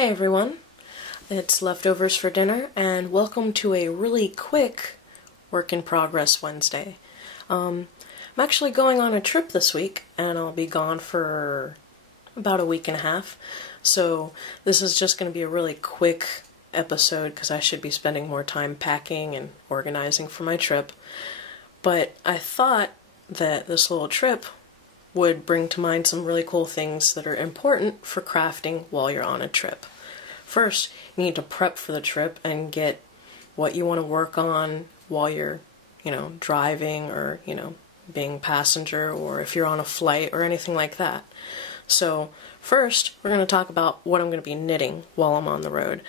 Hey everyone, it's Leftovers for Dinner, and welcome to a really quick Work in Progress Wednesday. I'm actually going on a trip this week, and I'll be gone for about a week and a half, so this is just going to be a really quick episode because I should be spending more time packing and organizing for my trip. But I thought that this little trip would bring to mind some really cool things that are important for crafting while you're on a trip. First, you need to prep for the trip and get what you want to work on while you're, driving or, being a passenger, or if you're on a flight or anything like that. So first, we're going to talk about what I'm going to be knitting while I'm on the road.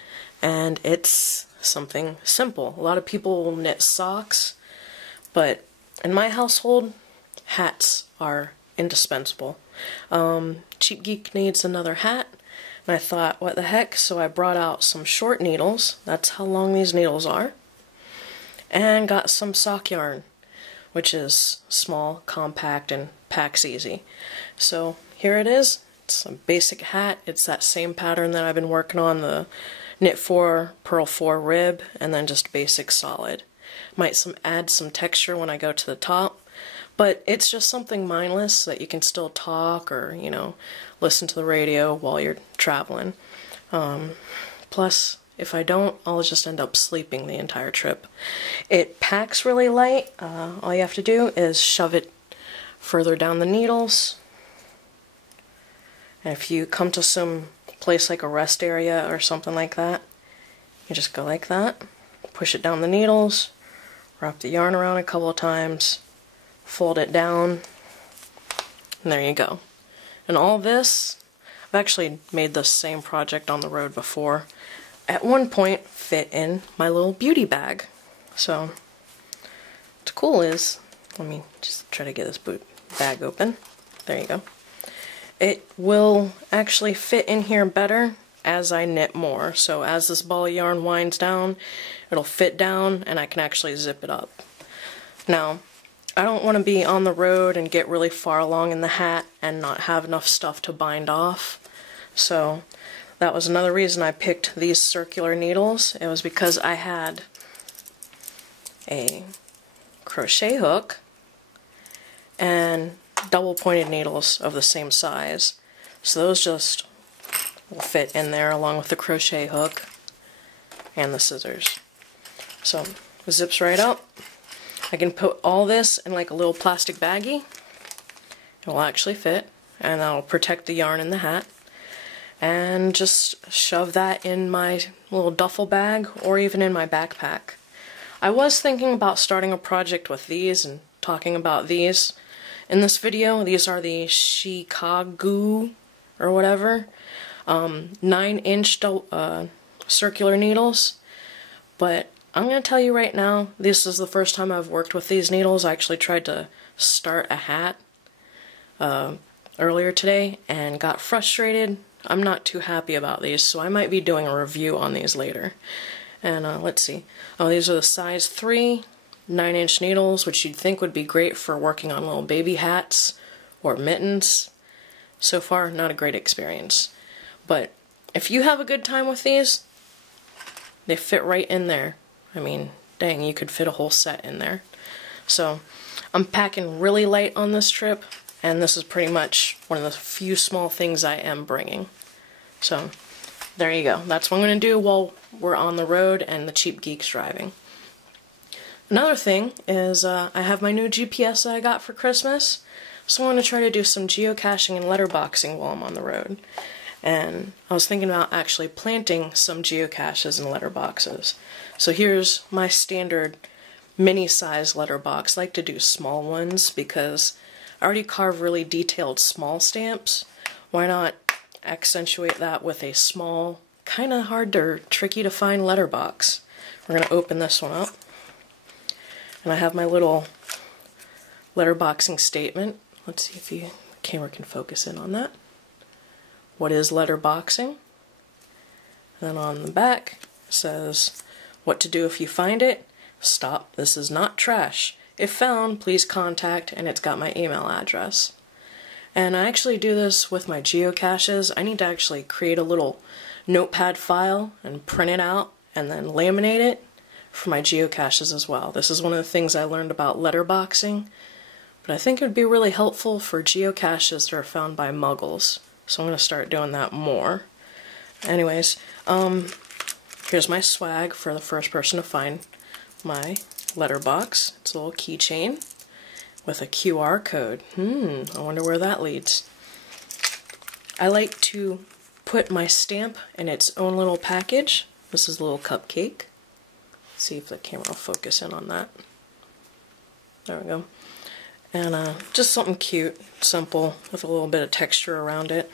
And it's something simple. A lot of people will knit socks, but in my household, hats are indispensable. Cheap Geek needs another hat, and I thought, what the heck, so I brought out some short needles, that's how long these needles are, and got some sock yarn, which is small, compact, and packs easy. So here it is. It's a basic hat. It's that same pattern that I've been working on, the knit 4, purl 4 rib, and then just basic solid. Might add some texture when I go to the top. But it's just something mindless so that you can still talk or, listen to the radio while you're traveling. Plus, if I don't, I'll just end up sleeping the entire trip. It packs really light. All you have to do is shove it further down the needles. And if you come to some place like a rest area or something like that, you just go like that, push it down the needles, wrap the yarn around a couple of times, fold it down, and there you go. And all this, I've actually made this same project on the road before. At one point, fit in my little beauty bag. So, what's cool is, let me just try to get this bag open. There you go. It will actually fit in here better as I knit more. So as this ball of yarn winds down, it'll fit down and I can actually zip it up. Now, I don't want to be on the road and get really far along in the hat and not have enough stuff to bind off. So that was another reason I picked these circular needles. It was because I had a crochet hook and double pointed needles of the same size. So those just will fit in there along with the crochet hook and the scissors. So it zips right up. I can put all this in like a little plastic baggie. It will actually fit, and that'll protect the yarn in the hat. And just shove that in my little duffel bag or even in my backpack. I was thinking about starting a project with these and talking about these in this video. These are the Chicago or whatever 9-inch circular needles, but I'm going to tell you right now, this is the first time I've worked with these needles. I actually tried to start a hat earlier today and got frustrated. I'm not too happy about these, so I might be doing a review on these later. And let's see. Oh, these are the size 3 9-inch needles, which you'd think would be great for working on little baby hats or mittens. So far, not a great experience. But if you have a good time with these, they fit right in there. I mean, dang, you could fit a whole set in there. So, I'm packing really light on this trip, and this is pretty much one of the few small things I am bringing. So, there you go. That's what I'm going to do while we're on the road and the Cheap Geek's driving. Another thing is I have my new GPS that I got for Christmas, so I'm going to try to do some geocaching and letterboxing while I'm on the road. And I was thinking about actually planting some geocaches and letterboxes. So here's my standard mini-size letterbox. I like to do small ones because I already carve really detailed small stamps. Why not accentuate that with a small, kind of hard or tricky to find letterbox? We're going to open this one up. And I have my little letterboxing statement. Let's see if the camera can focus in on that. What is letterboxing? And then on the back it says, what to do if you find it. Stop, this is not trash. If found, please contact, and it's got my email address. And I actually do this with my geocaches. I need to actually create a little notepad file and print it out and then laminate it for my geocaches as well. This is one of the things I learned about letterboxing, but I think it would be really helpful for geocaches that are found by muggles. So I'm going to start doing that more. Anyways, here's my swag for the first person to find my letterbox. It's a little keychain with a QR code. I wonder where that leads. I like to put my stamp in its own little package. This is a little cupcake. Let's see if the camera will focus in on that. There we go. And just something cute, simple, with a little bit of texture around it.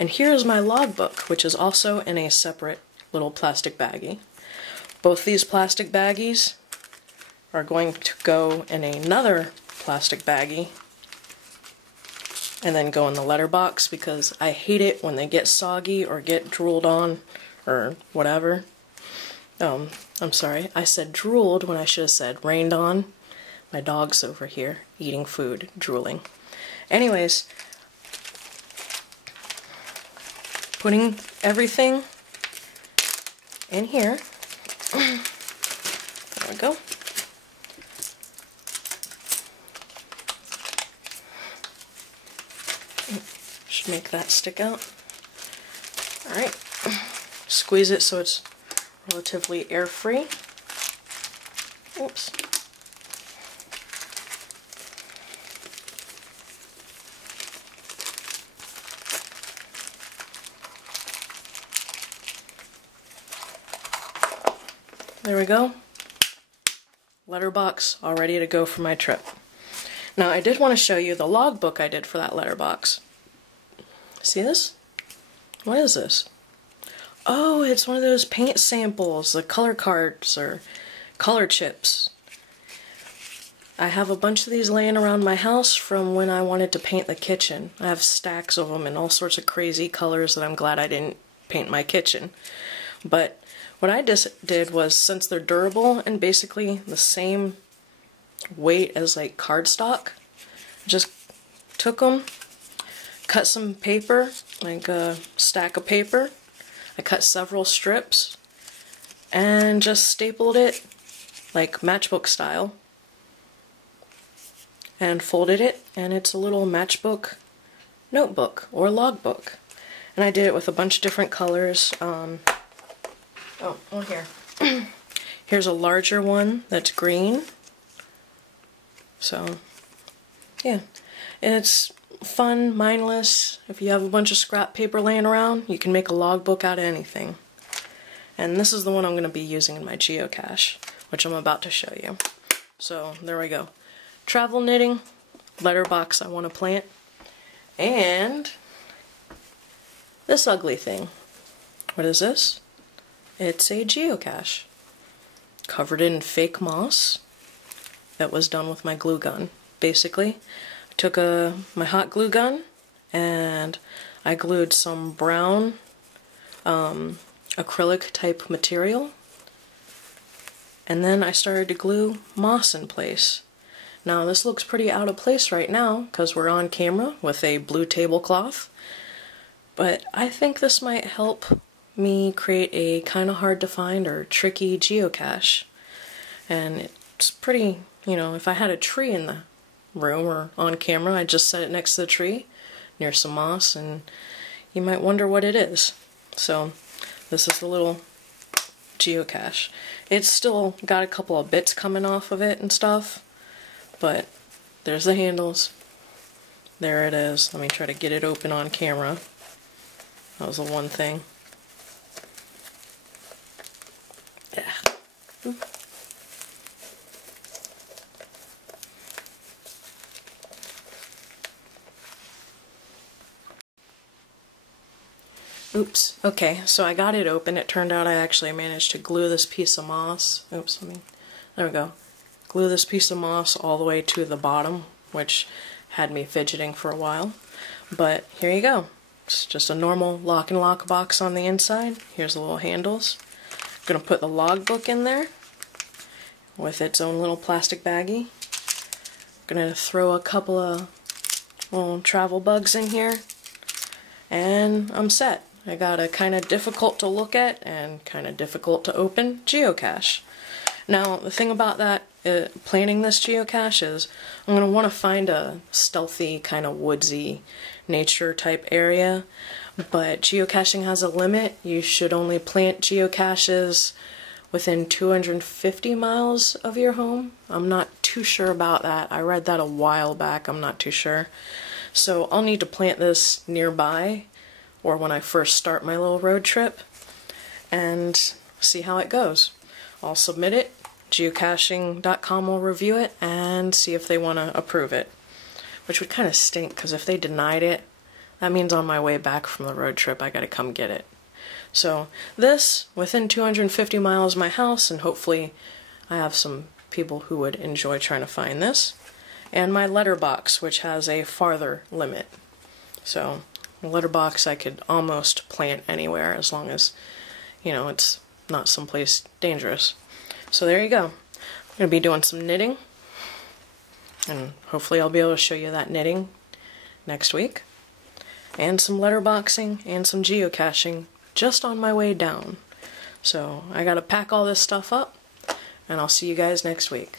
And here's my logbook, which is also in a separate little plastic baggie. Both these plastic baggies are going to go in another plastic baggie and then go in the letterbox because I hate it when they get soggy or get drooled on or whatever. I'm sorry, I said drooled when I should have said rained on. My dog's over here eating food, drooling. Anyways, putting everything in here. There we go. Should make that stick out. Alright. Squeeze it so it's relatively air-free. Oops. There we go. Letterbox all ready to go for my trip. Now I did want to show you the logbook I did for that letterbox. See this? What is this? Oh, it's one of those paint samples, the color cards or color chips. I have a bunch of these laying around my house from when I wanted to paint the kitchen. I have stacks of them in all sorts of crazy colors that I'm glad I didn't paint my kitchen. But what I just did was, since they're durable and basically the same weight as like cardstock, just took them, cut some paper, like a stack of paper. I cut several strips and just stapled it like matchbook style and folded it, and it's a little matchbook notebook or logbook. And I did it with a bunch of different colors. Here. Here's a larger one that's green. So, yeah. And it's fun, mindless. If you have a bunch of scrap paper laying around, you can make a logbook out of anything. And this is the one I'm going to be using in my geocache, which I'm about to show you. So, there we go. Travel knitting, letterbox I want to plant, and this ugly thing. What is this? It's a geocache, covered in fake moss that was done with my glue gun. Basically, I took my hot glue gun and I glued some brown acrylic type material, and then I started to glue moss in place. Now this looks pretty out of place right now because we're on camera with a blue tablecloth, but I think this might help me create a kind of hard to find or tricky geocache. And it's pretty, you know, if I had a tree in the room or on camera, I'd just set it next to the tree near some moss and you might wonder what it is. So this is the little geocache. It's still got a couple of bits coming off of it and stuff, but there's the handles. There it is. Let me try to get it open on camera. That was the one thing. Yeah. Oops. Okay, so I got it open. It turned out I actually managed to glue this piece of moss. Oops, there we go. Glue this piece of moss all the way to the bottom, which had me fidgeting for a while. But here you go. It's just a normal lock and lock box on the inside. Here's the little handles. I'm going to put the logbook in there with its own little plastic baggie. I'm going to throw a couple of little travel bugs in here, and I'm set. I got a kind of difficult to look at and kind of difficult to open geocache. Now, the thing about that, planning this geocache is I'm going to want to find a stealthy, kind of woodsy, nature type area, but geocaching has a limit. You should only plant geocaches within 250 miles of your home. I'm not too sure about that. I read that a while back. I'm not too sure. So I'll need to plant this nearby, or when I first start my little road trip, and see how it goes. I'll submit it, geocaching.com will review it, and see if they want to approve it. Which would kind of stink, because if they denied it, that means on my way back from the road trip I gotta come get it. So this, within 250 miles of my house, and hopefully I have some people who would enjoy trying to find this. And my letterbox, which has a farther limit. So, the letterbox I could almost plant anywhere as long as, you know, it's not someplace dangerous. So there you go. I'm going to be doing some knitting, and hopefully I'll be able to show you that knitting next week. And some letterboxing and some geocaching just on my way down. So I gotta pack all this stuff up, and I'll see you guys next week.